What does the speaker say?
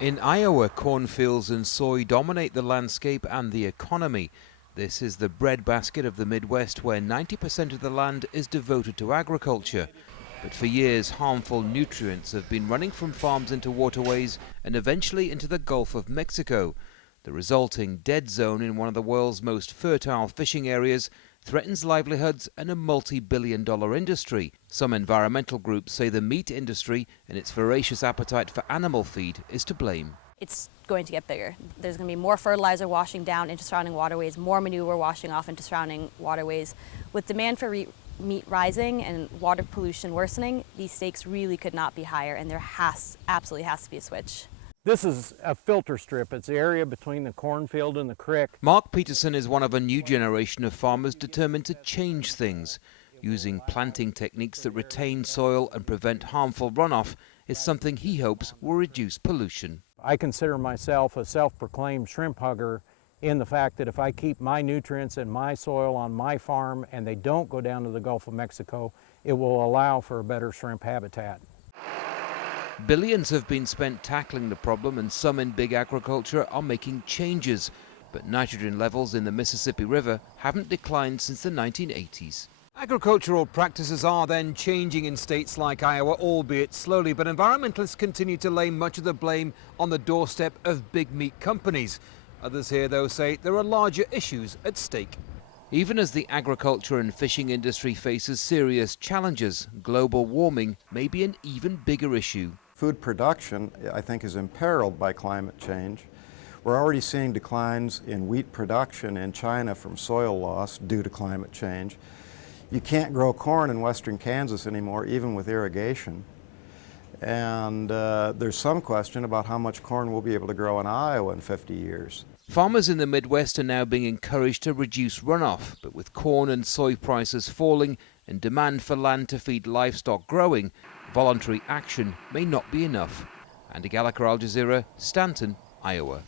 In Iowa, cornfields and soy dominate the landscape and the economy. This is the breadbasket of the Midwest, where 90% of the land is devoted to agriculture. But for years, harmful nutrients have been running from farms into waterways and eventually into the Gulf of Mexico. The resulting dead zone in one of the world's most fertile fishing areas threatens livelihoods and a multi-billion-dollar industry. Some environmental groups say the meat industry and its voracious appetite for animal feed is to blame. It's going to get bigger. There's going to be more fertilizer washing down into surrounding waterways, more manure washing off into surrounding waterways. With demand for meat rising and water pollution worsening, these stakes really could not be higher, and there absolutely has to be a switch. This is a filter strip. It's the area between the cornfield and the creek. Mark Peterson is one of a new generation of farmers determined to change things. Using planting techniques that retain soil and prevent harmful runoff is something he hopes will reduce pollution. I consider myself a self-proclaimed shrimp hugger in the fact that if I keep my nutrients in my soil on my farm and they don't go down to the Gulf of Mexico, it will allow for a better shrimp habitat. Billions have been spent tackling the problem, and some in big agriculture are making changes. But nitrogen levels in the Mississippi River haven't declined since the 1980s. Agricultural practices are then changing in states like Iowa, albeit slowly, but environmentalists continue to lay much of the blame on the doorstep of big meat companies. Others here, though, say there are larger issues at stake. Even as the agriculture and fishing industry faces serious challenges, global warming may be an even bigger issue. Food production, I think, is imperiled by climate change. We're already seeing declines in wheat production in China from soil loss due to climate change. You can't grow corn in western Kansas anymore, even with irrigation. And there's some question about how much corn we'll be able to grow in Iowa in 50 years. Farmers in the Midwest are now being encouraged to reduce runoff, but with corn and soy prices falling and demand for land to feed livestock growing, voluntary action may not be enough. Andy Gallagher, Al Jazeera, Stanton, Iowa.